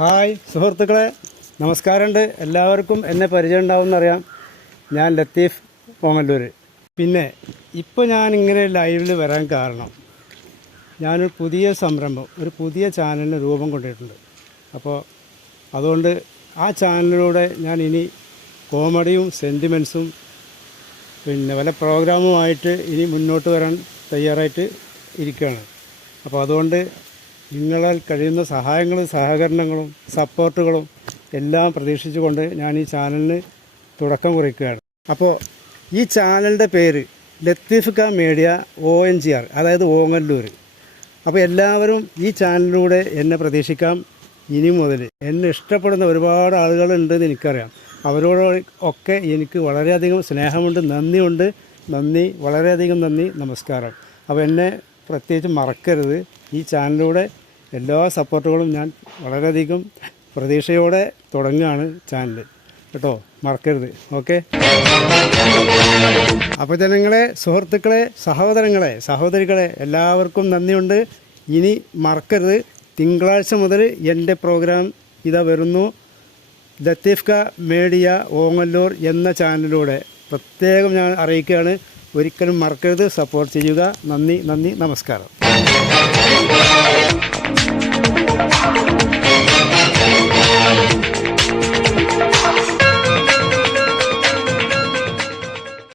Hi സുഹൃത്തുക്കളെ. നമസ്കാരമുണ്ട്. എല്ലാവർക്കും എന്നെ പരിചയം ഉണ്ടാവുമെന്നറിയാം ഞാൻ ലത്തീഫ് ഓങ്ങല്ലൂർ പിന്നെ ഇപ്പോൾ ഞാൻ ഇങ്ങനെ ലൈവിൽ വരാൻ കാരണം ഞാനൊരു പുതിയ സംരംഭം ഒരു പുതിയ ചാനലിന് രൂപം കൊണ്ടിട്ടുണ്ട്. അപ്പോൾ അതുകൊണ്ട് ആ ചാനലിലൂടെ ഞാൻ ഇനി കോമഡിയും സെന്റിമെൻസും പിന്നെ വല്ല പ്രോഗ്രാമുമായിട്ട് ഇനി മുന്നോട്ട് വരാൻ തയ്യാറായിട്ട് ഇരിക്കുകയാണ്. അപ്പോൾ അതുകൊണ്ട് നിങ്ങളാൽ കഴിയുന്ന സഹായങ്ങളും സഹകരണങ്ങളും സപ്പോർട്ടുകളും എല്ലാം പ്രതീക്ഷിച്ചുകൊണ്ട് ഞാൻ ഈ ചാനലിന് തുടക്കം കുറിക്കുകയാണ്. അപ്പോൾ ഈ ചാനലിന്റെ പേര് ലത്തീഫ് ക media O N G R അതായത് ഓങ്ങല്ലൂർ അപ്പോൾ എല്ലാവരും ഈ ചാനലിലൂടെ എന്നെ പ്രതീക്ഷിക്കാം. ഇനി മുതൽ എന്നെ ഇഷ്ടപ്പെടുന്ന ഒരുപാട് ആളുകളുണ്ടെന്ന് എനിക്കറിയാം. അവരോട് ഒക്കെ എനിക്ക് വളരെയധികം സ്നേഹമുണ്ട് നന്ദിയുണ്ട്. നന്ദി വളരെയധികം നന്ദി നമസ്കാരം. അപ്പോൾ എന്നെ പ്രത്യേകിച്ച് മറക്കരുത്. ഈ ചാനലിലൂടെ എല്ലാ സപ്പോർട്ടുകളും ഞാൻ വളരെയധികം പ്രതീക്ഷയോടെ തുടങ്ങുകയാണ് ചാനൽ കേട്ടോ? മറക്കരുത്. ഓക്കെ? അപ്പോൾ ജനങ്ങളെ സുഹൃത്തുക്കളെ സഹോദരങ്ങളെ സഹോദരികളെ എല്ലാവർക്കും നന്ദിയുണ്ട്. ഇനി മറക്കരുത്. തിങ്കളാഴ്ച മുതൽ എന്റെ പ്രോഗ്രാം ഇതാ വരുന്നു. ലത്തീഫ്ക മേഡിയ ഓങ്ങല്ലൂർ എന്ന ചാനലിലൂടെ. പ്രത്യേകം ഞാൻ അറിയിക്കുകയാണ്. ഒരിക്കലും മറക്കരുത്. സപ്പോർട്ട് ചെയ്യുക. നന്ദി നന്ദി നമസ്കാരം. thank